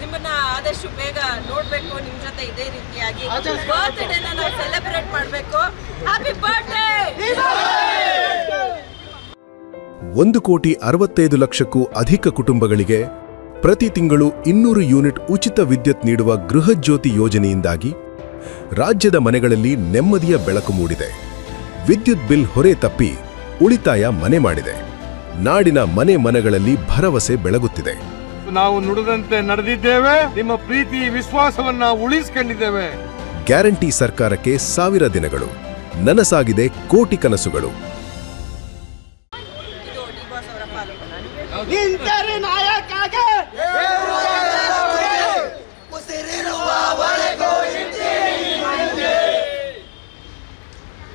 ನಿಮ್ಮನ್ನ ಆದಷ್ಟು ಬೇಗ ನೋಡ್ಬೇಕು, ನಿಮ್ ಜೊತೆ ಇದೇ ರೀತಿಯಾಗಿ ಬರ್ತ್ಡೇನ ನಾವು ಸೆಲೆಬ್ರೇಟ್ ಮಾಡಬೇಕು. Happy birthday! 1,65,00,000ಕ್ಕೂ ಅಧಿಕ ಕುಟುಂಬಗಳಿಗೆ ಪ್ರತಿ ತಿಂಗಳು 200 ಯೂನಿಟ್ ಉಚಿತ ವಿದ್ಯುತ್ ನೀಡುವ ಗೃಹಜ್ಯೋತಿ ಯೋಜನೆಯಿಂದಾಗಿ ರಾಜ್ಯದ ಮನೆಗಳಲ್ಲಿ ನೆಮ್ಮದಿಯ ಬೆಳಕು ಮೂಡಿದೆ. ವಿದ್ಯುತ್ ಬಿಲ್ ಹೊರೆ ತಪ್ಪಿ ಉಳಿತಾಯ ಮನೆ ಮಾಡಿದೆ. ನಾಡಿನ ಮನೆ ಮನಗಳಲ್ಲಿ ಭರವಸೆ ಬೆಳಗುತ್ತಿದೆ. ನಾವು ನುಡಿದಂತೆ ನಡೆದಿದ್ದೇವೆ. ನಿಮ್ಮ ಪ್ರೀತಿ ವಿಶ್ವಾಸವನ್ನ ಉಳಿಸಿಕೊಂಡಿದ್ದೇವೆ. ಗ್ಯಾರಂಟಿ ಸರ್ಕಾರಕ್ಕೆ 1000 ದಿನಗಳು, ನನಸಾಗಿದೆ ಕೋಟಿ ಕನಸುಗಳು.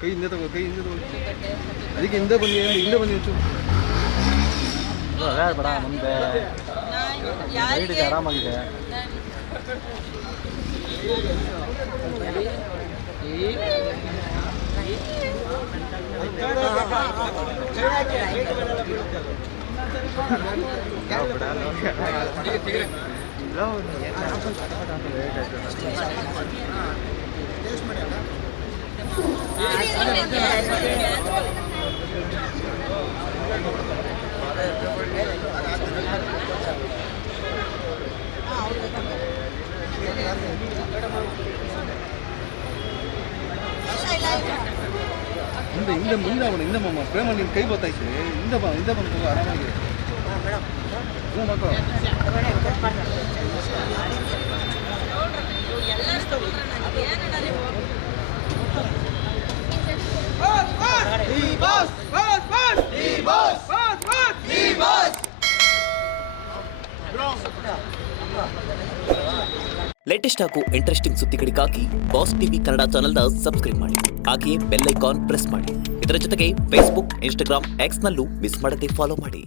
ಕೈಯಿಂದ ತಗೋ, ಕೈಯಿಂದ ತಗೋ. ಅದಕ್ಕೆ ಹಿಂದೆ ಬನ್ನಿ, ಹಿಂದೆ ಬನ್ನಿ ಹೆಚ್ಚು. ಬೇಡ ಮುಂದೆ ಆರಾಮಾಗಿದೆ. ಹಿಂದೆ ಮುಂದೆ ಅವನು ಹಿಂದೆ ಮಮ್ಮ ಪ್ರೇಮ ನಿನ್ನ ಕೈ ಬತ್ತೈತೆ. ಹಿಂದೆ ಬಂದು ಆರಾಮಾಗಿ ಲೇಟೆಸ್ಟ್ ಹಾಗೂ ಇಂಟ್ರೆಸ್ಟಿಂಗ್ ಸುದ್ದಿಗಳಿಗಾಗಿ ಬಾಸ್ ಟಿವಿ ಕನ್ನಡ ಚಾನೆಲ್ನ ಸಬ್ಸ್ಕ್ರೈಬ್ ಮಾಡಿ. ಹಾಗೆಯೇ ಬೆಲ್ ಐಕಾನ್ ಪ್ರೆಸ್ ಮಾಡಿ. ಇದರ ಜೊತೆಗೆ ಫೇಸ್ಬುಕ್, ಇನ್ಸ್ಟಾಗ್ರಾಮ್, ಎಕ್ಸ್ನಲ್ಲೂ ಮಿಸ್ ಮಾಡದೆ ಫಾಲೋ ಮಾಡಿ.